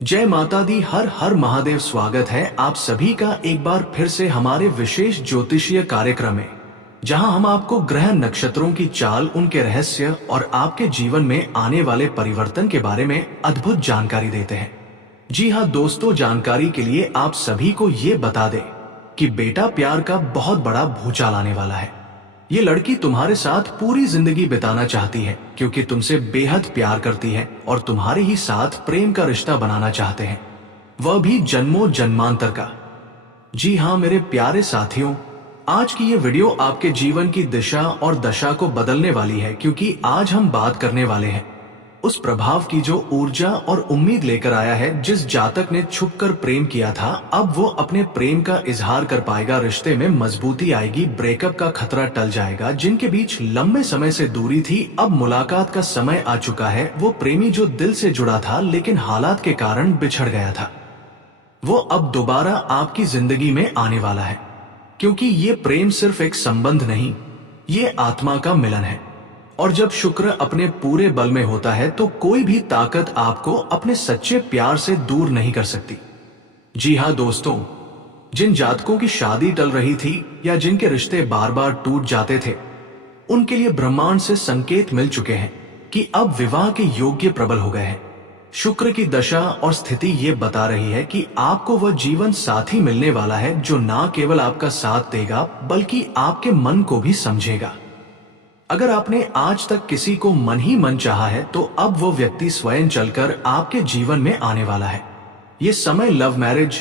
जय माता दी। हर हर महादेव। स्वागत है आप सभी का एक बार फिर से हमारे विशेष ज्योतिषीय कार्यक्रम में, जहां हम आपको ग्रह नक्षत्रों की चाल, उनके रहस्य और आपके जीवन में आने वाले परिवर्तन के बारे में अद्भुत जानकारी देते हैं। जी हाँ दोस्तों, जानकारी के लिए आप सभी को ये बता दें कि बेटा प्यार का बहुत बड़ा भूचाल आने वाला है। ये लड़की तुम्हारे साथ पूरी जिंदगी बिताना चाहती है क्योंकि तुमसे बेहद प्यार करती है और तुम्हारे ही साथ प्रेम का रिश्ता बनाना चाहते हैं, वह भी जन्मों जन्मांतर का। जी हाँ मेरे प्यारे साथियों, आज की ये वीडियो आपके जीवन की दिशा और दशा को बदलने वाली है, क्योंकि आज हम बात करने वाले हैं उस प्रभाव की जो ऊर्जा और उम्मीद लेकर आया है। जिस जातक ने छुपकर प्रेम किया था, अब वो अपने प्रेम का इजहार कर पाएगा। रिश्ते में मजबूती आएगी, ब्रेकअप का खतरा टल जाएगा। जिनके बीच लंबे समय से दूरी थी, अब मुलाकात का समय आ चुका है। वो प्रेमी जो दिल से जुड़ा था लेकिन हालात के कारण बिछड़ गया था, वो अब दोबारा आपकी जिंदगी में आने वाला है। क्योंकि ये प्रेम सिर्फ एक संबंध नहीं, ये आत्मा का मिलन है। और जब शुक्र अपने पूरे बल में होता है तो कोई भी ताकत आपको अपने सच्चे प्यार से दूर नहीं कर सकती। जी हाँ दोस्तों, जिन जातकों की शादी टल रही थी या जिनके रिश्ते बार बार टूट जाते थे, उनके लिए ब्रह्मांड से संकेत मिल चुके हैं कि अब विवाह के योग्य प्रबल हो गए हैं। शुक्र की दशा और स्थिति ये बता रही है कि आपको वह जीवन साथी मिलने वाला है जो ना केवल आपका साथ देगा बल्कि आपके मन को भी समझेगा। अगर आपने आज तक किसी को मन ही मन चाहा है तो अब वो व्यक्ति स्वयं चलकर आपके जीवन में आने वाला है। ये समय लव मैरिज,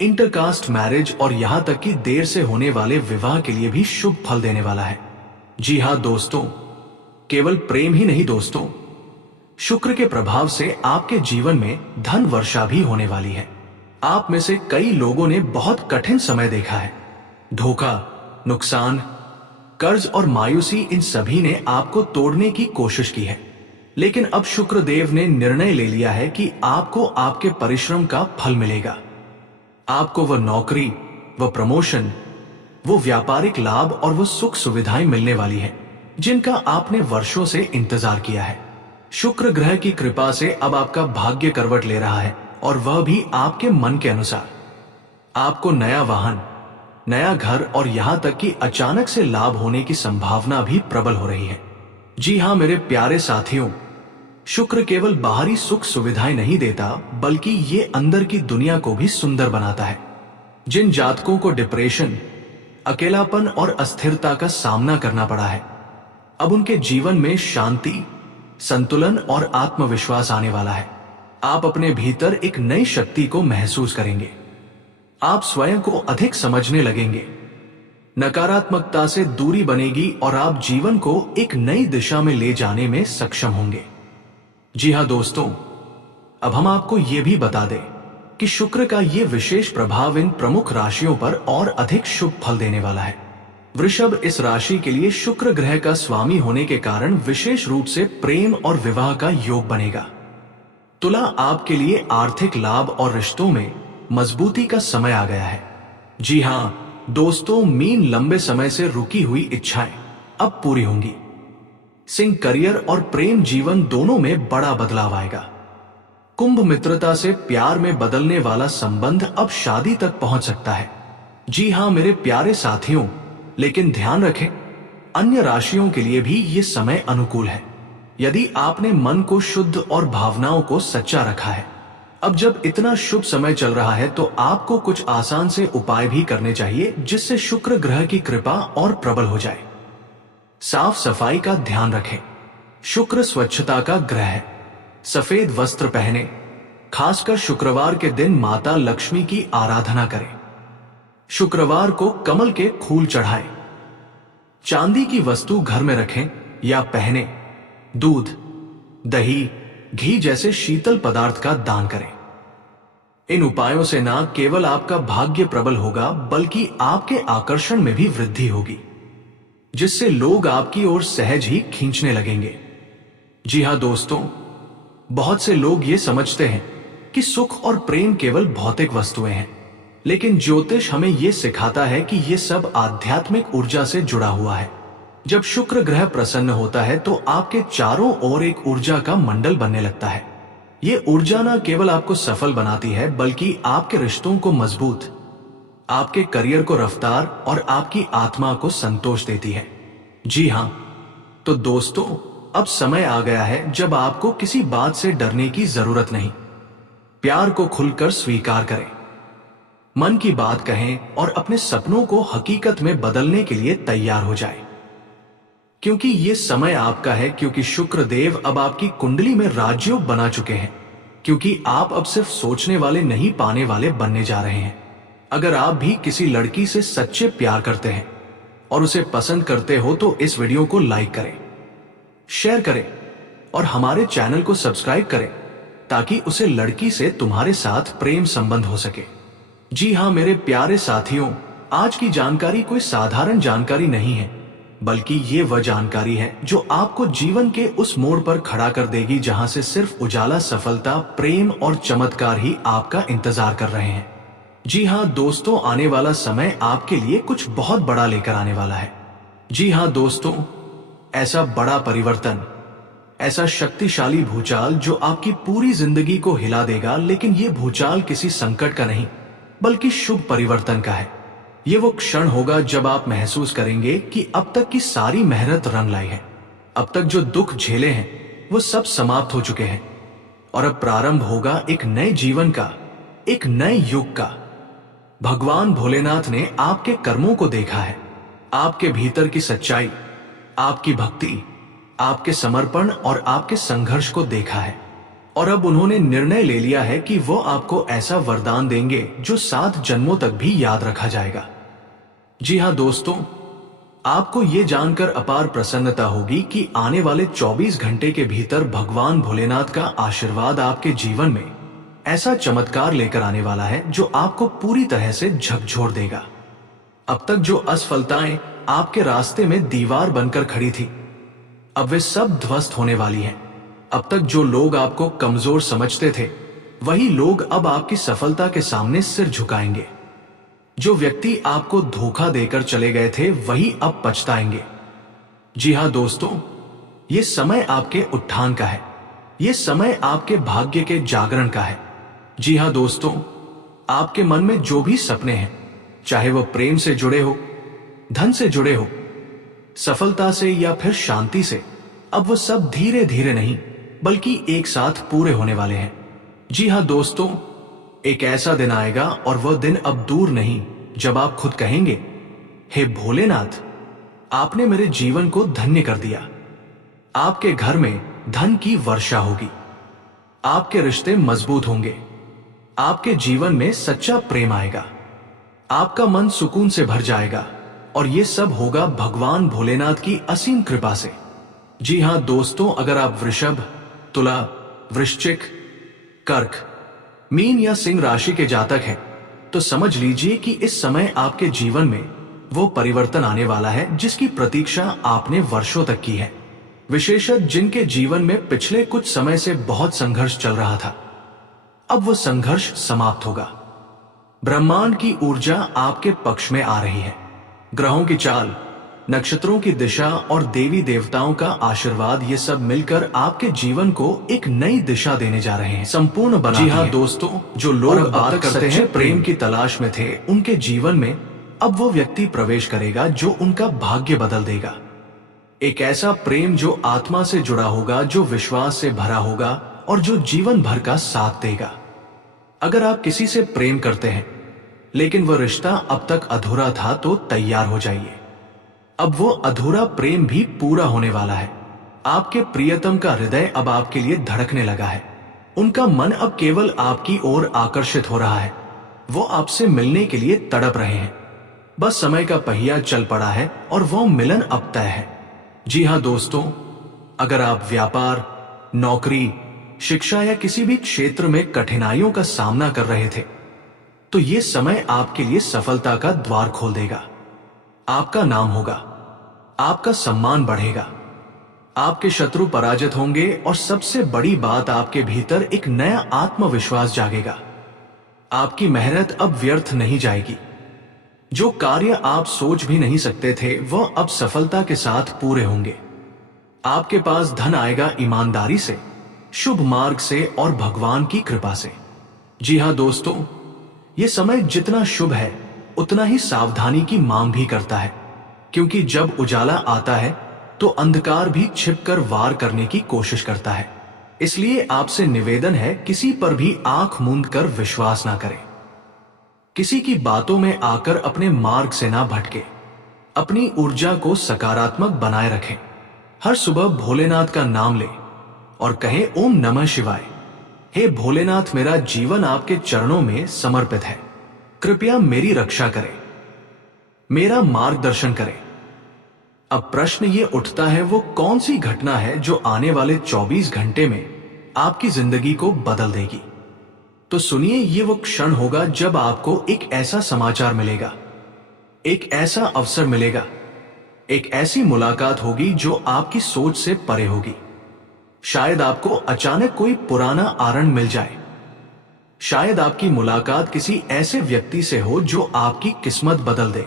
इंटरकास्ट मैरिज और यहाँ तक कि देर से होने वाले विवाह के लिए भी शुभ फल देने वाला है। जी हाँ दोस्तों, केवल प्रेम ही नहीं दोस्तों, शुक्र के प्रभाव से आपके जीवन में धन वर्षा भी होने वाली है। आप में से कई लोगों ने बहुत कठिन समय देखा है। धोखा, नुकसान, कर्ज और मायूसी, इन सभी ने आपको तोड़ने की कोशिश की है। लेकिन अब शुक्र देव ने निर्णय ले लिया है कि आपको आपके परिश्रम का फल मिलेगा। आपको वह नौकरी, वह प्रमोशन, वो व्यापारिक लाभ और वो सुख सुविधाएं मिलने वाली है जिनका आपने वर्षों से इंतजार किया है। शुक्र ग्रह की कृपा से अब आपका भाग्य करवट ले रहा है, और वह भी आपके मन के अनुसार। आपको नया वाहन, नया घर और यहां तक कि अचानक से लाभ होने की संभावना भी प्रबल हो रही है। जी हां मेरे प्यारे साथियों, शुक्र केवल बाहरी सुख सुविधाएं नहीं देता बल्कि ये अंदर की दुनिया को भी सुंदर बनाता है। जिन जातकों को डिप्रेशन, अकेलापन और अस्थिरता का सामना करना पड़ा है, अब उनके जीवन में शांति, संतुलन और आत्मविश्वास आने वाला है। आप अपने भीतर एक नई शक्ति को महसूस करेंगे। आप स्वयं को अधिक समझने लगेंगे, नकारात्मकता से दूरी बनेगी और आप जीवन को एक नई दिशा में ले जाने में सक्षम होंगे। जी हां दोस्तों, अब हम आपको यह भी बता दें कि शुक्र का यह विशेष प्रभाव इन प्रमुख राशियों पर और अधिक शुभ फल देने वाला है। वृषभ इस राशि के लिए शुक्र ग्रह का स्वामी होने के कारण विशेष रूप से प्रेम और विवाह का योग बनेगा। तुला आपके लिए आर्थिक लाभ और रिश्तों में मजबूती का समय आ गया है। जी हां दोस्तों, मीन लंबे समय से रुकी हुई इच्छाएं अब पूरी होंगी। सिंह करियर और प्रेम जीवन दोनों में बड़ा बदलाव आएगा। कुंभ मित्रता से प्यार में बदलने वाला संबंध अब शादी तक पहुंच सकता है। जी हां मेरे प्यारे साथियों, लेकिन ध्यान रखें, अन्य राशियों के लिए भी ये समय अनुकूल है यदि आपने मन को शुद्ध और भावनाओं को सच्चा रखा है। अब जब इतना शुभ समय चल रहा है तो आपको कुछ आसान से उपाय भी करने चाहिए जिससे शुक्र ग्रह की कृपा और प्रबल हो जाए। साफ सफाई का ध्यान रखें। शुक्र स्वच्छता का ग्रह है। सफेद वस्त्र पहने, खासकर शुक्रवार के दिन माता लक्ष्मी की आराधना करें। शुक्रवार को कमल के फूल चढ़ाएं। चांदी की वस्तु घर में रखें या पहने। दूध, दही, घी जैसे शीतल पदार्थ का दान करें। इन उपायों से न केवल आपका भाग्य प्रबल होगा बल्कि आपके आकर्षण में भी वृद्धि होगी, जिससे लोग आपकी ओर सहज ही खींचने लगेंगे। जी हां दोस्तों, बहुत से लोग ये समझते हैं कि सुख और प्रेम केवल भौतिक वस्तुएं हैं, लेकिन ज्योतिष हमें यह सिखाता है कि यह सब आध्यात्मिक ऊर्जा से जुड़ा हुआ है। जब शुक्र ग्रह प्रसन्न होता है तो आपके चारों ओर एक ऊर्जा का मंडल बनने लगता है। ये ऊर्जा न केवल आपको सफल बनाती है बल्कि आपके रिश्तों को मजबूत, आपके करियर को रफ्तार और आपकी आत्मा को संतोष देती है। जी हाँ, तो दोस्तों, अब समय आ गया है जब आपको किसी बात से डरने की जरूरत नहीं। प्यार को खुलकर स्वीकार करें, मन की बात कहें और अपने सपनों को हकीकत में बदलने के लिए तैयार हो जाएं। क्योंकि ये समय आपका है, क्योंकि शुक्र देव अब आपकी कुंडली में राजयोग बना चुके हैं, क्योंकि आप अब सिर्फ सोचने वाले नहीं पाने वाले बनने जा रहे हैं। अगर आप भी किसी लड़की से सच्चे प्यार करते हैं और उसे पसंद करते हो तो इस वीडियो को लाइक करें, शेयर करें और हमारे चैनल को सब्सक्राइब करें ताकि उसे लड़की से तुम्हारे साथ प्रेम संबंध हो सके। जी हाँ मेरे प्यारे साथियों, आज की जानकारी कोई साधारण जानकारी नहीं है, बल्कि ये वह जानकारी है जो आपको जीवन के उस मोड़ पर खड़ा कर देगी जहां से सिर्फ उजाला, सफलता, प्रेम और चमत्कार ही आपका इंतजार कर रहे हैं। जी हाँ दोस्तों, आने वाला समय आपके लिए कुछ बहुत बड़ा लेकर आने वाला है। जी हाँ दोस्तों, ऐसा बड़ा परिवर्तन, ऐसा शक्तिशाली भूचाल जो आपकी पूरी जिंदगी को हिला देगा। लेकिन ये भूचाल किसी संकट का नहीं बल्कि शुभ परिवर्तन का है। ये वो क्षण होगा जब आप महसूस करेंगे कि अब तक की सारी मेहनत रंग लाई है, अब तक जो दुख झेले हैं वो सब समाप्त हो चुके हैं और अब प्रारंभ होगा एक नए जीवन का, एक नए युग का। भगवान भोलेनाथ ने आपके कर्मों को देखा है, आपके भीतर की सच्चाई, आपकी भक्ति, आपके समर्पण और आपके संघर्ष को देखा है और अब उन्होंने निर्णय ले लिया है कि वो आपको ऐसा वरदान देंगे जो 7 जन्मों तक भी याद रखा जाएगा। जी हाँ दोस्तों, आपको ये जानकर अपार प्रसन्नता होगी कि आने वाले 24 घंटे के भीतर भगवान भोलेनाथ का आशीर्वाद आपके जीवन में ऐसा चमत्कार लेकर आने वाला है जो आपको पूरी तरह से झकझोर देगा। अब तक जो असफलताएं आपके रास्ते में दीवार बनकर खड़ी थी, अब वे सब ध्वस्त होने वाली हैं। अब तक जो लोग आपको कमजोर समझते थे, वही लोग अब आपकी सफलता के सामने सिर झुकाएंगे। जो व्यक्ति आपको धोखा देकर चले गए थे, वही अब पछताएंगे। जी हाँ दोस्तों, ये समय आपके उत्थान का है, ये समय आपके भाग्य के जागरण का है। जी हाँ दोस्तों, आपके मन में जो भी सपने हैं, चाहे वो प्रेम से जुड़े हो, धन से जुड़े हो, सफलता से या फिर शांति से, अब वो सब धीरे धीरे नहीं बल्कि एक साथ पूरे होने वाले हैं। जी हाँ दोस्तों, एक ऐसा दिन आएगा और वह दिन अब दूर नहीं जब आप खुद कहेंगे, हे भोलेनाथ, आपने मेरे जीवन को धन्य कर दिया। आपके घर में धन की वर्षा होगी, आपके रिश्ते मजबूत होंगे, आपके जीवन में सच्चा प्रेम आएगा, आपका मन सुकून से भर जाएगा और ये सब होगा भगवान भोलेनाथ की असीम कृपा से। जी हाँ दोस्तों, अगर आप वृषभ, तुला, वृश्चिक, कर्क, मीन या सिंह राशि के जातक हैं, तो समझ लीजिए कि इस समय आपके जीवन में वो परिवर्तन आने वाला है जिसकी प्रतीक्षा आपने वर्षों तक की है। विशेषतः जिनके जीवन में पिछले कुछ समय से बहुत संघर्ष चल रहा था, अब वो संघर्ष समाप्त होगा। ब्रह्मांड की ऊर्जा आपके पक्ष में आ रही है। ग्रहों की चाल, नक्षत्रों की दिशा और देवी देवताओं का आशीर्वाद, ये सब मिलकर आपके जीवन को एक नई दिशा देने जा रहे हैं, संपूर्ण बना। जी हाँ दोस्तों, जो लोग बात करते हैं प्रेम की तलाश में थे, उनके जीवन में अब वो व्यक्ति प्रवेश करेगा जो उनका भाग्य बदल देगा। एक ऐसा प्रेम जो आत्मा से जुड़ा होगा, जो विश्वास से भरा होगा और जो जीवन भर का साथ देगा। अगर आप किसी से प्रेम करते हैं लेकिन वह रिश्ता अब तक अधूरा था, तो तैयार हो जाइए, अब वो अधूरा प्रेम भी पूरा होने वाला है। आपके प्रियतम का हृदय अब आपके लिए धड़कने लगा है, उनका मन अब केवल आपकी ओर आकर्षित हो रहा है, वो आपसे मिलने के लिए तड़प रहे हैं। बस समय का पहिया चल पड़ा है और वो मिलन अब तय है। जी हाँ दोस्तों, अगर आप व्यापार, नौकरी, शिक्षा या किसी भी क्षेत्र में कठिनाइयों का सामना कर रहे थे, तो ये समय आपके लिए सफलता का द्वार खोल देगा। आपका नाम होगा, आपका सम्मान बढ़ेगा, आपके शत्रु पराजित होंगे और सबसे बड़ी बात, आपके भीतर एक नया आत्मविश्वास जागेगा। आपकी मेहनत अब व्यर्थ नहीं जाएगी। जो कार्य आप सोच भी नहीं सकते थे, वह अब सफलता के साथ पूरे होंगे। आपके पास धन आएगा ईमानदारी से, शुभ मार्ग से और भगवान की कृपा से। जी हाँ दोस्तों, ये समय जितना शुभ है उतना ही सावधानी की मांग भी करता है, क्योंकि जब उजाला आता है तो अंधकार भी छिपकर वार करने की कोशिश करता है। इसलिए आपसे निवेदन है, किसी पर भी आंख मूंद कर विश्वास ना करें। किसी की बातों में आकर अपने मार्ग से ना भटके। अपनी ऊर्जा को सकारात्मक बनाए रखें। हर सुबह भोलेनाथ का नाम लें और कहें ओम नमः शिवाय। हे भोलेनाथ, मेरा जीवन आपके चरणों में समर्पित है। कृपया मेरी रक्षा करें, मेरा मार्गदर्शन करें। अब प्रश्न ये उठता है, वो कौन सी घटना है जो आने वाले 24 घंटे में आपकी जिंदगी को बदल देगी? तो सुनिए, ये वो क्षण होगा जब आपको एक ऐसा समाचार मिलेगा, एक ऐसा अवसर मिलेगा, एक ऐसी मुलाकात होगी जो आपकी सोच से परे होगी। शायद आपको अचानक कोई पुराना आरंभ मिल जाए। शायद आपकी मुलाकात किसी ऐसे व्यक्ति से हो जो आपकी किस्मत बदल दे।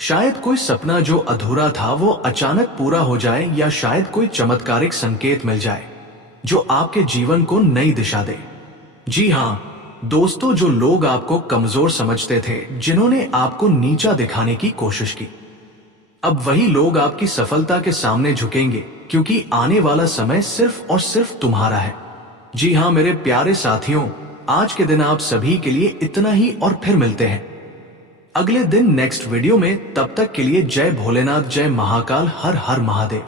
शायद कोई सपना जो अधूरा था वो अचानक पूरा हो जाए, या शायद कोई चमत्कारिक संकेत मिल जाए जो आपके जीवन को नई दिशा दे। जी हाँ दोस्तों, जो लोग आपको कमजोर समझते थे, जिन्होंने आपको नीचा दिखाने की कोशिश की, अब वही लोग आपकी सफलता के सामने झुकेंगे, क्योंकि आने वाला समय सिर्फ और सिर्फ तुम्हारा है। जी हाँ मेरे प्यारे साथियों, आज के दिन आप सभी के लिए इतना ही, और फिर मिलते हैं अगले दिन नेक्स्ट वीडियो में। तब तक के लिए जय भोलेनाथ, जय महाकाल, हर हर महादेव।